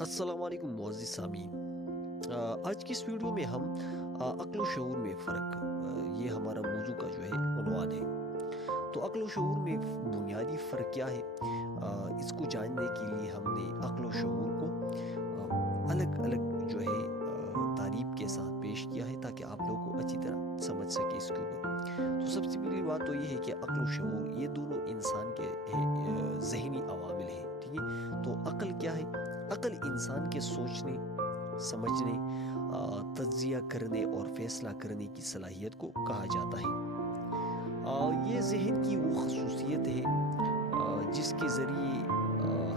अस्सलाम वालेकुम मुअज़्ज़िज़ सामीन। आज की इस वीडियो में हम अक्ल व शऊर में फ़र्क, ये हमारा मौजू का जो है उन्वान है। तो अक्ल व शऊर में बुनियादी फ़र्क क्या है, इसको जानने के लिए हमने अक्ल व शऊर को अलग अलग जो है तारीफ़ के साथ पेश किया है ताकि आप लोगों को अच्छी तरह समझ सके इसके ऊपर। तो सबसे पहली बात तो ये है कि अक्ल व शऊर ये दोनों इंसान के ज़हनी अवामिल हैं, ठीक है। तो अक्ल क्या है? अक्ल इंसान के सोचने, समझने, तज्जिया करने और फैसला करने की सलाहियत को कहा जाता है। ये ज़हन की वो खसूसियत है जिसके ज़रिए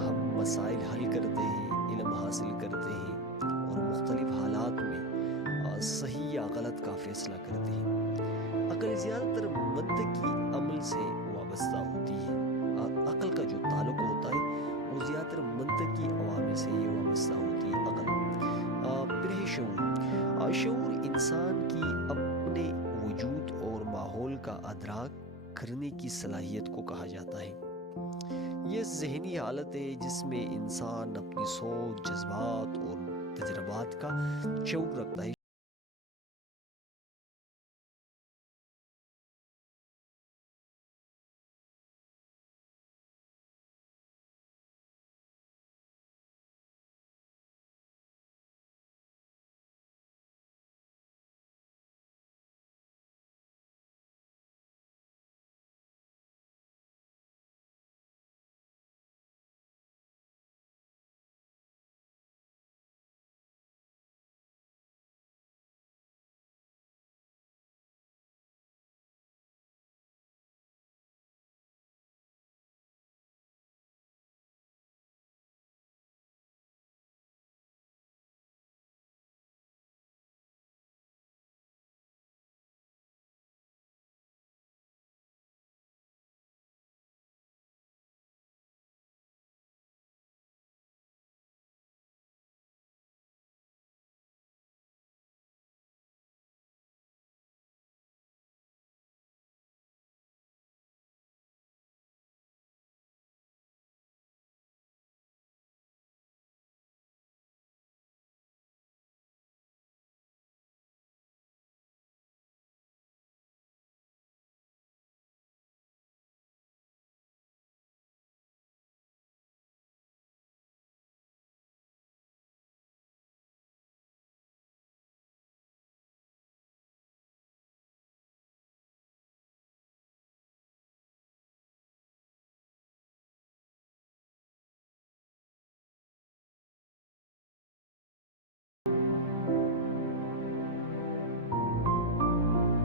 हम मसाइल हल करते हैं, इल्म हासिल करते हैं और मुख्तलिफ हालात में सही या गलत का फैसला करते हैं। अक्ल ज़्यादातर मंतकी अमल से वाबस्ता होती है। अक्ल का जो ताल्लुक होता है वो ज़्यादातर मंतकी अवामिल से ये वाबस्ता होती है अक्ल। फिर है शऊर। शऊर इंसान की अपने वजूद और माहौल का अदराक करने की सलाहियत को कहा जाता है। ये ज़हनी हालत है जिसमें इंसान अपनी सोच, जज्बात और तजर्बात का शऊर रखता है।